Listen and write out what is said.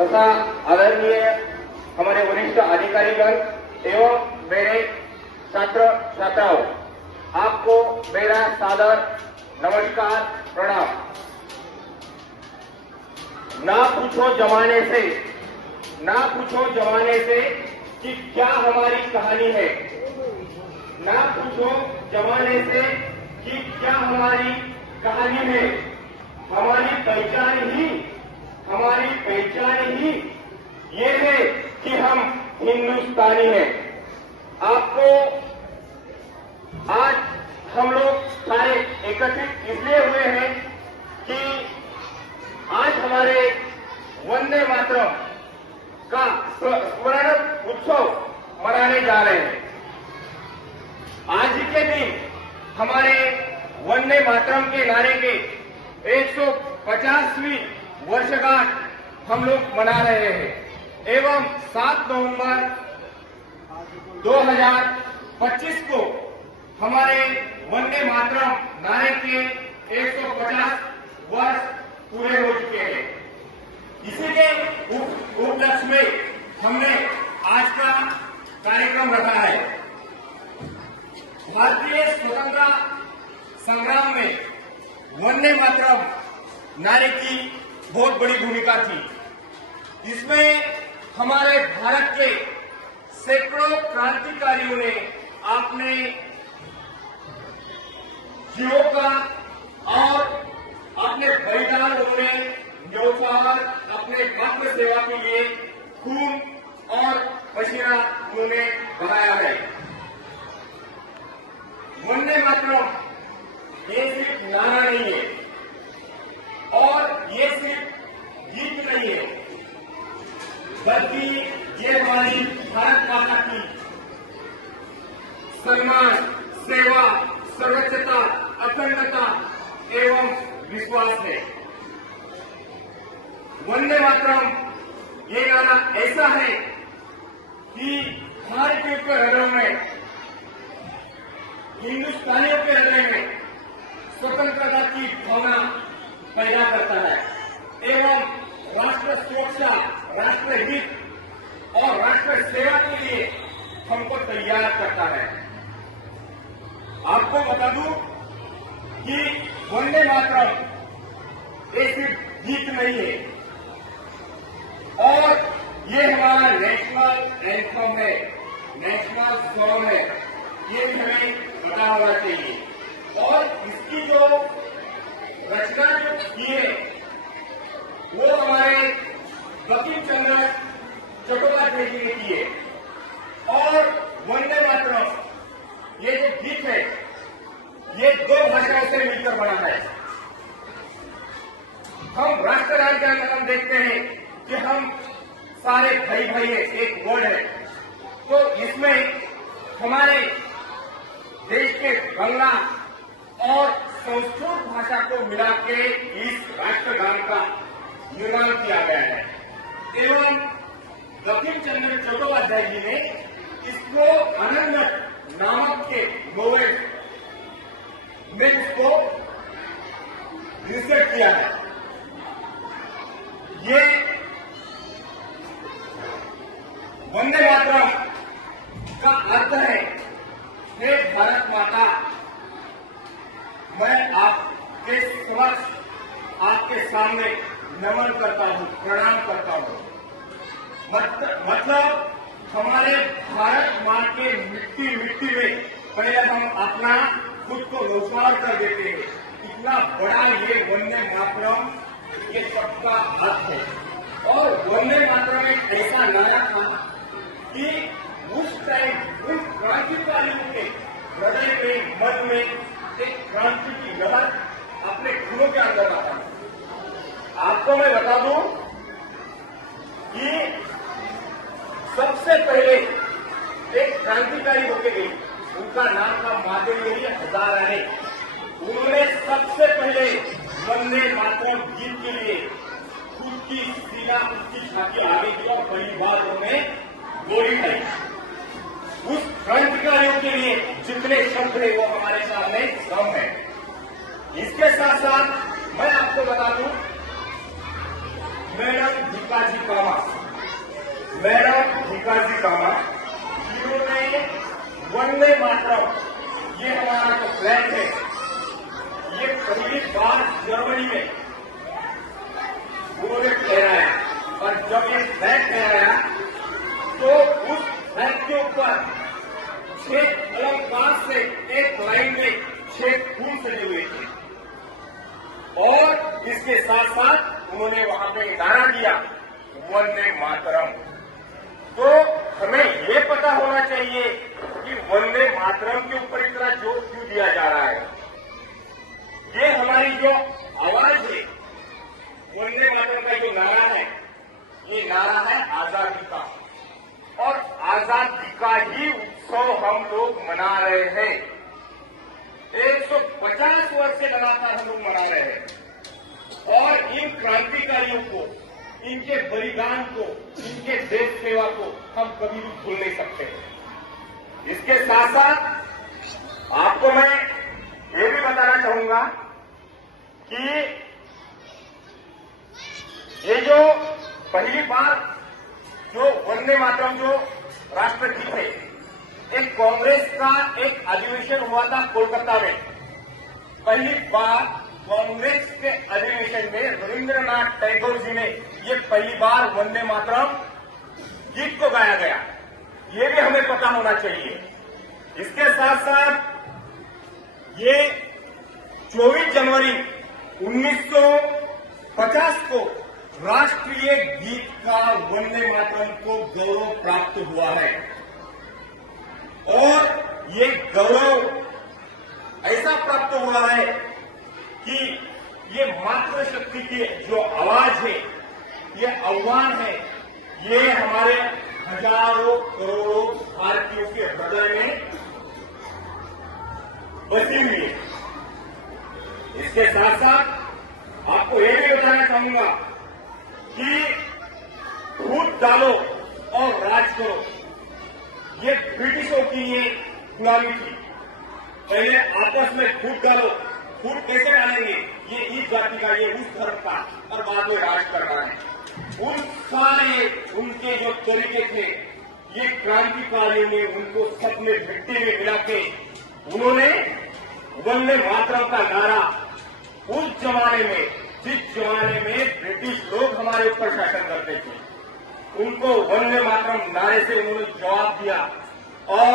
तथा आदरणीय हमारे वरिष्ठ अधिकारीगण एवं मेरे छात्र छात्राओं, आपको मेरा सादर नमस्कार प्रणाम। ना पूछो जमाने से कि क्या हमारी कहानी है। ना पूछो जमाने से कि क्या हमारी कहानी है। हमारी पहचान ही ये है कि हम हिंदुस्तानी हैं। आपको आज हम लोग सारे एकत्रित इसलिए हुए हैं कि आज हमारे वंदे मातरम का स्वर्ण उत्सव मनाने जा रहे हैं। आज ही के दिन हमारे वंदे मातरम के नारे के 150वीं वर्षगांठ हम लोग मना रहे हैं एवं 7 नवंबर 2025 को हमारे वंदे मातरम नारे के 150 वर्ष पूरे हो चुके हैं। इसी के उपलक्ष्य में हमने आज का कार्यक्रम रखा है। भारतीय स्वतंत्रता संग्राम में वंदे मातरम नारे की बहुत बड़ी भूमिका थी। इसमें हमारे भारत के सैकड़ों क्रांतिकारियों ने अपने जीवों का और अपने बलिदान उन्होंने न्यौछावर अपने मातृ सेवा के लिए खून और पसीना उन्होंने बहाया है। वंदे मातरम ये सिर्फ नारा नहीं है और ये सिर्फ गीत नहीं है, बल्कि ये हमारी भारत माता की सम्मान, सेवा, सर्वोच्चता, अखंडता एवं विश्वास है। वंदे मातरम ये गाना ऐसा है कि भारतीयों के हृदय में, हिंदुस्तानियों के हृदय में स्वतंत्रता की भावना पैदा करता है एवं राष्ट्र सुरक्षा, राष्ट्र हित और राष्ट्र सेवा के लिए हमको तैयार करता है। आपको बता दूं कि वंदे मातरम ये सिर्फ गीत नहीं है और ये हमारा नेशनल एंथम है, नेशनल सॉन्ग है। ये भी हमें पता होना चाहिए और इसकी जो रचना जो की है वो हमारे बंकिम चंद्र चट्टोपाध्याय जी ने की है। और वंदे मातरम ये जो गीत है ये 2 भाषाओं से मिलकर बना है। हम राष्ट्रगान के अंदर हम देखते हैं कि हम सारे भाई भाई है, एक वर्ड है। तो इसमें हमारे देश के बंगला और संस्कृत भाषा को मिला के इस राष्ट्रगान का निर्माण किया गया है एवं बंकिम चंद्र चट्टोपाध्याय जी ने इसको अनन्य नामक के नोवेल में इसको रिसर्च किया है। ये वंदे मातरम का अर्थ है, हे भारत माता, मैं आपके समक्ष, आपके सामने नमन करता हूं, प्रणाम करता हूं। मतलब हमारे भारत मां के मिट्टी में पहले हम अपना खुद को न्यौछावर कर देते हैं। इतना बड़ा ये वंदे मातरम ये सबका अर्थ है। और वंदे मातरम एक ऐसा नारा था कि उस टाइम उस क्रांतिकारियों के हृदय में, मन में एक क्रांति की लहर अपने खूनों के अंदर आता है। आपको मैं बता दूं कि सबसे पहले एक क्रांतिकारी होके गई, उनका नाम था माधवी हजारा। उन्होंने सबसे पहले वंदे मातरम गीत के लिए खुद की सीना, उसकी छाती आगे की और पहली बार उन्होंने गोली खाई। उस क्रांतिकारियों के लिए जितने शब्द है वो हमारे सामने कम है। इसके साथ साथ मैं आपको बता दूं, मैडम भीकाजी कामा, मैडम भीकाजी कामा, इन्होंने वंदे मातरम, ये हमारा जो फ्लैग है, ये पहली बार जर्मनी में उन्होंने फहराया। और जब ये फ्लैग फहराया तो उस फ्लैग के ऊपर 6 अलंकार से एक लाइन में 6 फूल सजे हुए थे। और इसके साथ साथ उन्होंने वहां पे नारा दिया वंदे मातरम। तो हमें ये पता होना चाहिए कि वंदे मातरम के ऊपर इतना जोर क्यों दिया जा रहा है। ये हमारी जो आवाज है, वंदे मातरम का जो नारा है, ये नारा है आजादी का। और आजादी का ही उत्सव हम लोग मना रहे हैं। 150 वर्ष से लगातार हम लोग मना रहे हैं। और इन क्रांतिकारियों को, इनके बलिदान को, इनके देश सेवा को हम कभी भी भूल नहीं सकते। इसके साथ साथ आपको मैं ये भी बताना चाहूंगा कि ये जो पहली बार जो वंदे मातरम जो राष्ट्रगीत है, एक कांग्रेस का एक अधिवेशन हुआ था कोलकाता में। पहली बार कांग्रेस के अधिवेशन में रविंद्रनाथ टैगोर जी ने ये पहली बार वंदे मातरम गीत को गाया गया। ये भी हमें पता होना चाहिए। इसके साथ साथ ये 24 जनवरी 1950 को राष्ट्रीय गीत का वंदे मातरम को गौरव प्राप्त हुआ है। और ये गौरव ऐसा प्राप्त हुआ है कि ये मातृशक्ति की जो आवाज है, ये आह्वान है, ये हमारे हजारों करोड़ों भारतीयों के हृदय में बसी हुई है। इसके साथ साथ आपको यह भी बताना चाहूंगा कि फूट डालो और राज करो, ये ब्रिटिशों की ये गुलामी थी। पहले आपस में फूट डालो, फूट कैसे डालेंगे, ये इस जाति का, ये उस धर्म का, और बाद में राज करना है। उन सारे उनके जो तरीके थे, ये क्रांतिकारियों ने उनको सबने मिट्टी में मिला के उन्होंने वंदे मातरम का नारा उस जमाने में, जिस जमाने में ब्रिटिश लोग हमारे ऊपर शासन करते थे, उनको वंदे मातरम नारे से उन्होंने जवाब दिया। और